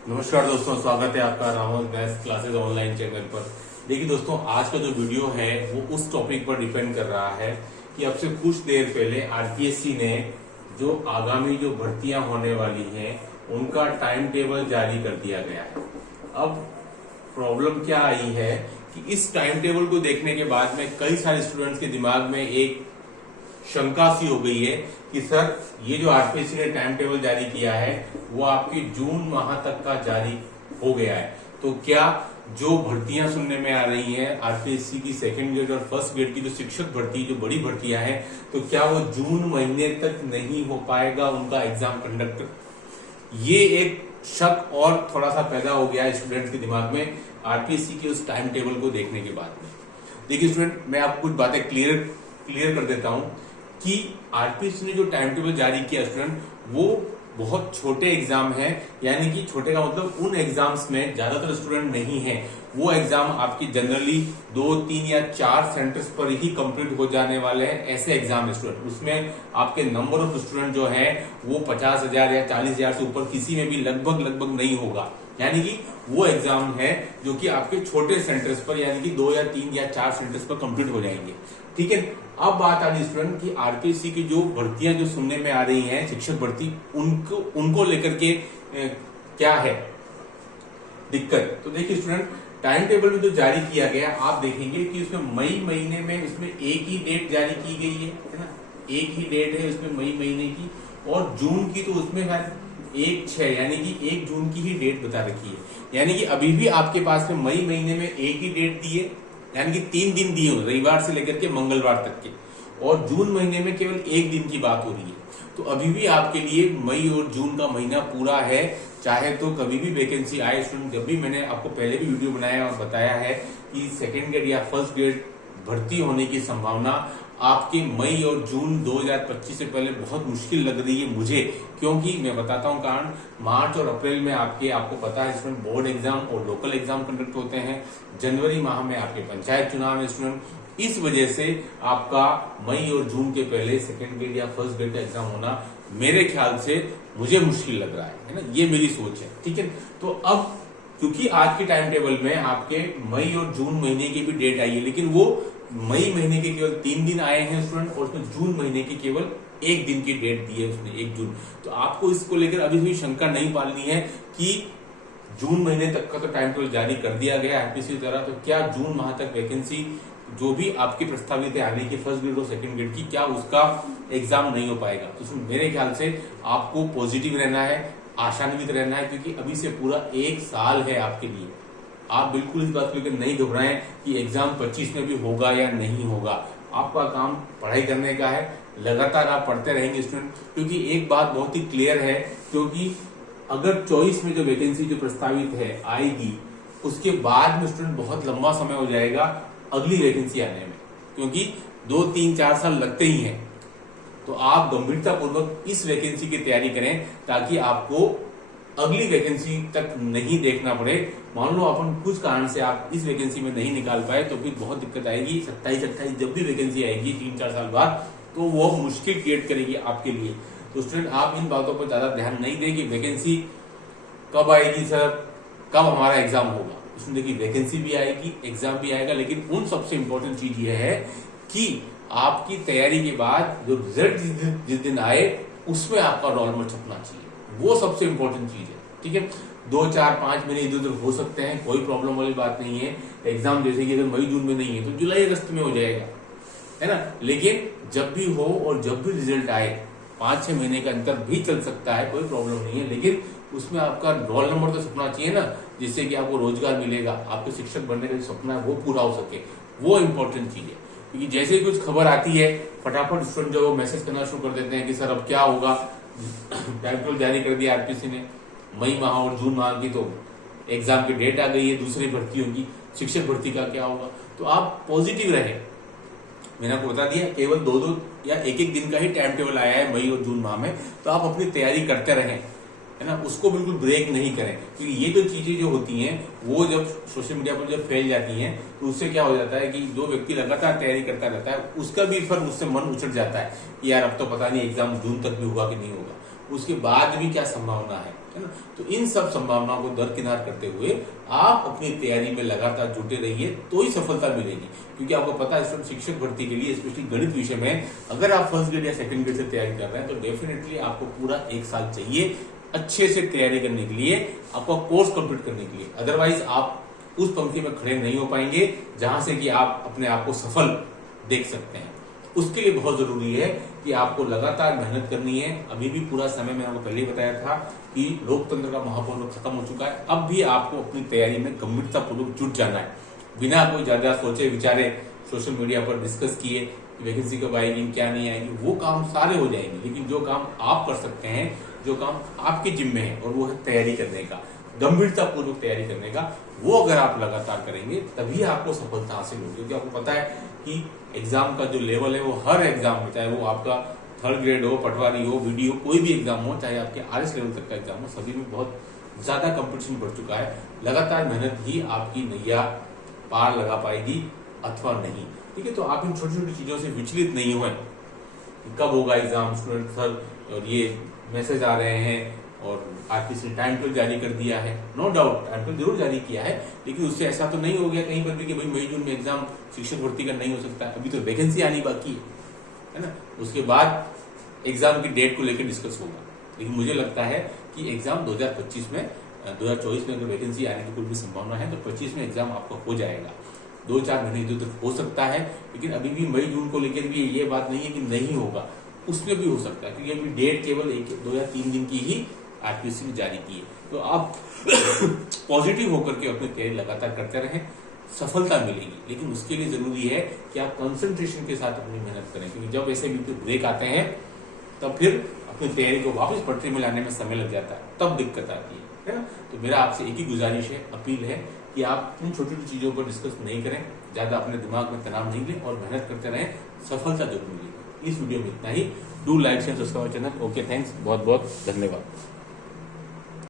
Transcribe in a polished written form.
नमस्कार दोस्तों, स्वागत है आपका Ramos best classes online channel पर। देखिए दोस्तों, आज का जो वीडियो है वो उस टॉपिक पर डिपेंड कर रहा है कि अब से कुछ देर पहले आरपीएससी ने जो आगामी जो भर्तियां होने वाली हैं उनका टाइम टेबल जारी कर दिया गया है। अब प्रॉब्लम क्या आई है कि इस टाइम टेबल को देखने के बाद में कई सारे स्टूडेंट्स के दिमाग में एक शंका सी हो गई है कि सर ये जो आरपीएससी ने टाइम टेबल जारी किया है वो आपकी जून माह तक का जारी हो गया है, तो क्या जो भर्तियां सुनने में आ रही हैं आरपीएससी की सेकंड ग्रेड और फर्स्ट ग्रेड की जो शिक्षक भर्ती जो बड़ी भर्तियां हैं, तो क्या वो जून महीने तक नहीं हो पाएगा उनका एग्जाम कंडक्ट? ये एक शक और थोड़ा सा पैदा हो गया है स्टूडेंट्स के दिमाग में आरपीएससी के उस टाइम टेबल को देखने के बाद में। देखिए स्टूडेंट, मैं आपको कुछ बातें क्लियर कर देता हूं कि आरपीएससी ने जो टाइम टेबल जारी किया स्टूडेंट, वो बहुत छोटे एग्जाम है, यानी कि छोटे का मतलब उन एग्जाम्स में ज्यादातर स्टूडेंट नहीं है। वो एग्जाम आपकी जनरली 2, 3 या 4 सेंटर्स पर ही कंप्लीट हो जाने वाले हैं, ऐसे एग्जाम है स्टूडेंट। उसमें आपके नंबर ऑफ स्टूडेंट जो है वो 50,000 या 40,000 से ऊपर किसी में भी लगभग नहीं होगा, यानी कि वो एग्जाम है जो कि आपके छोटे सेंटर्स पर यानी कि 2 या 3 या 4 सेंटर्स पर कंप्लीट हो जाएंगे। ठीक है, अब बात आ रही स्टूडेंट की आरपीएससी की जो भर्तियां जो सुनने में आ रही हैं शिक्षक भर्ती, उनको लेकर के क्या है दिक्कत। तो देखिए स्टूडेंट, टाइम टेबल में जो जारी किया गया आप देखेंगे कि उसमें मई महीने में इसमें एक ही डेट जारी की गई है ना, एक ही डेट है उसमें मई महीने की, और जून की तो उसमें 1/6 यानी कि 1 जून की ही डेट बता रखी है। यानी कि अभी भी आपके पास में मई महीने में एक ही डेट दी है, यानी कि 3 दिन दिए हुए, रविवार से लेकर के मंगलवार तक के, और जून महीने में केवल 1 दिन की बात हो रही है। तो अभी भी आपके लिए मई और जून का महीना पूरा है, चाहे तो कभी भी वैकेंसी आए स्टूडेंट। जब भी मैंने आपको पहले भी वीडियो बनाया और बताया है कि सेकेंड ग्रेड या फर्स्ट ग्रेड भर्ती होने की संभावना आपके मई और जून 2025 से पहले बहुत मुश्किल लग रही है मुझे, क्योंकि मैं बताता हूं कारण। मार्च और अप्रैल में आपको पता है स्टूडेंट बोर्ड एग्जाम और लोकल एग्जाम कंडक्ट होते हैं, जनवरी माह में आपके पंचायत चुनाव है स्टूडेंट। इस वजह से आपका मई और जून के पहले सेकेंड ग्रेड या फर्स्ट ग्रेड का एग्जाम होना मेरे ख्याल से मुझे मुश्किल लग रहा है ना, ये मेरी सोच है। ठीक है, तो अब क्योंकि आज के टाइम टेबल में आपके मई और जून महीने की भी डेट आई है, लेकिन वो मई महीने के केवल 3 दिन आए हैं स्टूडेंट, और उसमें जून महीने की केवल 1 दिन की डेट दी है उसने, 1 जून। तो आपको इसको लेकर अभी भी शंका नहीं पालनी है कि जून महीने तक का तो टाइम टेबल जारी कर दिया गया आरपीएससी द्वारा, तो क्या जून माह तक वैकेंसी जो भी आपकी प्रस्तावित है आने की फर्स्ट ग्रेड और सेकंड ग्रेड की, क्या उसका एग्जाम नहीं हो पाएगा? तो मेरे ख्याल से आपको पॉजिटिव रहना है, आशान्वित रहना है, क्योंकि अभी से पूरा 1 साल है आपके लिए। आप बिल्कुल इस बात को लेकर नहीं घबराएं कि एग्जाम 25 में भी होगा या नहीं होगा। आपका काम पढ़ाई करने का है, लगातार आप पढ़ते रहेंगे स्टूडेंट, क्योंकि एक बात बहुत ही क्लियर है, क्योंकि अगर 24 में जो वैकेंसी जो प्रस्तावित है आएगी, उसके बाद में स्टूडेंट बहुत लंबा समय हो जाएगा अगली वैकेंसी आने में, क्योंकि 2, 3, 4 साल लगते ही हैं। तो आप गंभीरता पूर्वक इस वैकेंसी की तैयारी करें ताकि आपको अगली वैकेंसी तक नहीं देखना पड़े। मान लो अपन कुछ कारण से आप इस वैकेंसी में नहीं निकाल पाए तो फिर बहुत दिक्कत आएगी। 27-28 जब भी वैकेंसी आएगी 3-4 साल बाद, तो वो मुश्किल क्रिएट करेगी आपके लिए। तो स्टूडेंट, आप इन बातों पर ज्यादा ध्यान नहीं दें कि वैकेंसी कब आएगी सर, कब हमारा एग्जाम होगा। उसमें देखिए वैकेंसी भी आएगी, एग्जाम भी आएगा, लेकिन उन सबसे इंपॉर्टेंट चीज ये है कि आपकी तैयारी के बाद जो रिजल्ट जिस दिन आए उसमें आपका रोल नंबर छपना चाहिए, वो सबसे इंपॉर्टेंट चीज है। ठीक है, 2, 4, 5 महीने इधर उधर हो सकते हैं, कोई प्रॉब्लम वाली बात नहीं है। एग्जाम जैसे कि अगर मई जून में नहीं है तो जुलाई अगस्त में हो जाएगा, है ना। लेकिन जब भी हो और जब भी रिजल्ट आए, 5-6 महीने का अंतर भी चल सकता है, कोई प्रॉब्लम नहीं है, लेकिन उसमें आपका रोल नंबर तो छपना चाहिए ना, जिससे कि आपको रोजगार मिलेगा, आपके शिक्षक बनने का जो सपना है वो पूरा हो सके। वो इंपॉर्टेंट चीज है, क्योंकि जैसे ही कुछ खबर आती है फटाफट स्टूडेंट जो मैसेज करना शुरू कर देते हैं कि सर अब क्या होगा, टाइम टेबल जारी कर दिया आरपीएससी ने, मई माह और जून माह की तो एग्जाम की डेट आ गई है, दूसरी भर्तियों की, शिक्षक भर्ती का क्या होगा। तो आप पॉजिटिव रहे, मैंने आपको बता दिया केवल 2-2 या 1-1 दिन का ही टाइम टेबल आया है मई और जून माह में, तो आप अपनी तैयारी करते रहें, है ना, उसको बिल्कुल ब्रेक नहीं करें। क्योंकि ये जो चीजें जो होती हैं वो जब सोशल मीडिया पर जब फैल जाती हैं तो उससे क्या हो जाता है कि जो व्यक्ति लगातार तैयारी करता रहता है उसका भी फिर उससे मन उछट जाता है कि यार अब तो पता नहीं एग्जाम जून तक भी होगा कि नहीं होगा। उसके बाद भी क्या संभावना है ना। तो इन सब संभावनाओं को दरकिनार करते हुए आप अपनी तैयारी में लगातार जुटे रहिए, तो ही सफलता मिलेगी। क्योंकि आपको पता है इस शिक्षक भर्ती के लिए, स्पेशली गणित विषय में, अगर आप फर्स्ट ग्रेड या सेकंड ग्रेड से तैयारी कर रहे हैं तो डेफिनेटली आपको पूरा 1 साल चाहिए अच्छे से तैयारी करने के लिए, आपका कोर्स कंप्लीट करने के लिए। अदरवाइज आप उस पंक्ति में खड़े नहीं हो पाएंगे जहां से कि आप अपने आप को सफल देख सकते हैं। उसके लिए बहुत जरूरी है कि आपको लगातार मेहनत करनी है। अभी भी पूरा समय मैंने आपको पहले ही बताया था कि लोकतंत्र का महापर्व खत्म हो चुका है। अब भी आपको अपनी तैयारी में गंभीरतापूर्वक जुट जाना है, बिना कोई ज्यादा सोचे विचारे सोशल मीडिया पर डिस्कस किए कि वैकेंसी कब आएगी, क्या नहीं आएगी। वो काम सारे हो जाएंगे, लेकिन जो काम आप कर सकते हैं, जो काम आपके जिम्मे है, और वो है तैयारी करने का, गंभीरतापूर्वक तैयारी करने का, वो अगर आप लगातार करेंगे तभी आपको सफलता हासिल होगी। क्योंकि आपको पता है कि एग्जाम का जो लेवल है वो हर एग्जाम में, चाहे वो आपका 3rd ग्रेड हो, पटवारी हो, वीडियो, कोई भी एग्जाम हो, चाहे आपके RS लेवल तक का एग्जाम हो, सभी में बहुत ज्यादा कंपटीशन बढ़ चुका है। लगातार मेहनत ही आपकी नैया पार लगा पाएगी अथवा नहीं। ठीक है, तो आप इन छोटी छोटी चीजों से विचलित नहीं हुए। कब होगा एग्जाम, स्टूडेंट सर और ये मैसेज आ रहे हैं, और RTC ने टाइम टेबल जारी कर दिया है। नो डाउट टाइम टेबल जरूर जारी किया है, लेकिन उससे ऐसा तो नहीं हो गया कहीं पर भी कि भाई मई जून में एग्जाम शिक्षक भर्ती का नहीं हो सकता। अभी तो वैकेंसी आनी बाकी है ना। उसके बाद एग्जाम की डेट को लेकर डिस्कस होगा। लेकिन मुझे लगता है कि एग्जाम 2025 में, 2024 में अगर वैकेंसी आने की कोई भी संभावना है तो 25 में एग्जाम आपका हो जाएगा। 2-4 महीने इधर उधर हो सकता है, लेकिन अभी भी मई जून को लेकर भी ये बात नहीं है कि नहीं होगा, उसमें भी हो सकता है। क्योंकि अभी डेट केवल 2 या 3 दिन की ही RTC ने जारी की है। तो आप पॉजिटिव होकर के अपनी तैयारी लगातार करते रहें, सफलता मिलेगी। लेकिन उसके लिए जरूरी है कि आप कंसंट्रेशन के साथ अपनी मेहनत करें, क्योंकि जब ऐसे ब्रेक आते हैं तब फिर अपनी तैयारी को वापस पटरी में लाने में समय लग जाता है, तब दिक्कत आती है ना। तो मेरा आपसे एक ही गुजारिश है, अपील है कि आप इन छोटी छोटी चीजों पर डिस्कस नहीं करें, ज्यादा अपने दिमाग में तनाव नहीं लें और मेहनत करते रहें, सफलता जरूर मिलेगी। इस वीडियो में इतना ही। Do like share subscribe channel. Okay, thanks, बहुत बहुत धन्यवाद।